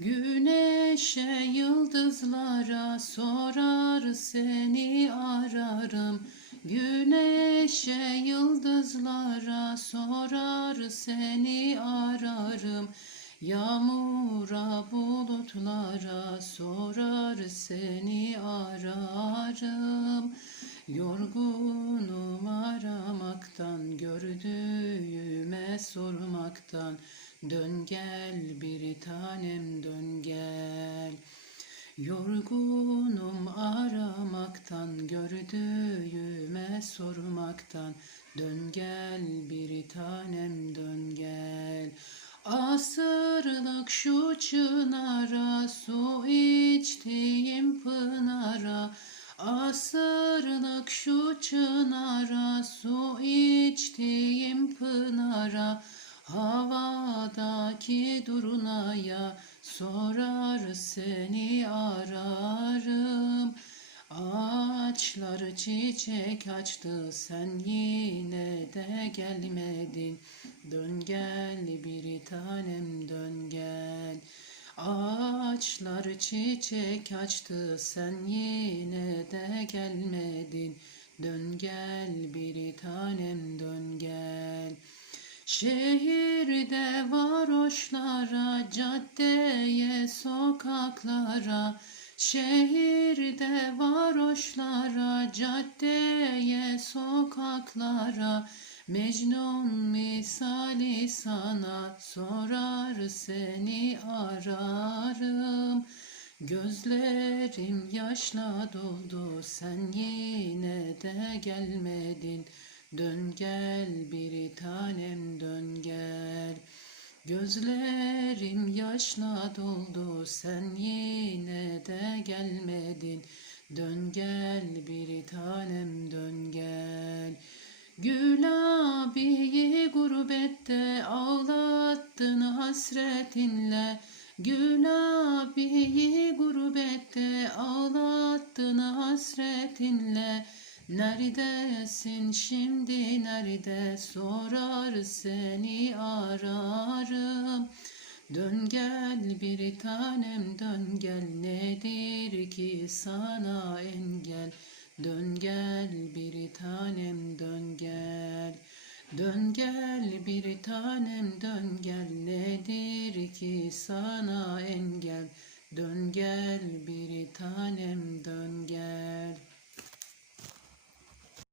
Güneşe yıldızlara sorar seni ararım. Güneşe yıldızlara sorar seni ararım. Yağmura bulutlara sorar seni ararım. Yorgunum aramaktan gördüğüme sormaktan Dön gel bir tanem dön gel. Yorgunum aramaktan gördüğüme sormaktan. Dön gel bir tanem dön gel. Asırlık şu çınara su içtiğim pınara. Asırlık şu çınara su içtiğim pınara Havadaki durunaya sorar seni ararım. Ağaçlar çiçek açtı sen yine de gelmedin. Dön gel bir tanem dön gel. Ağaçlar çiçek açtı sen yine de gelmedin. Dön gel bir tanem dön gel Şehirde varoşlara, caddeye, sokaklara. Şehirde varoşlara, caddeye, sokaklara. Mecnun misali sana sorar seni ararım. Gözlerim yaşla doldu sen yine de gelmedin Dön gel bir tanem dön gel. Gözlerim yaşla doldu sen yine de gelmedin. Dön gel bir tanem dön gel. Gül abiyi gurbette ağlattın hasretinle. Gül abiyi gurbette ağlattın hasretinle Neredesin şimdi? Nerede? Sorar seni ararım. Dön gel bir tanem dön gel. Nedir ki sana engel? Dön gel bir tanem dön gel. Dön gel bir tanem dön gel. Nedir ki sana engel? Dön gel bir tanem dön gel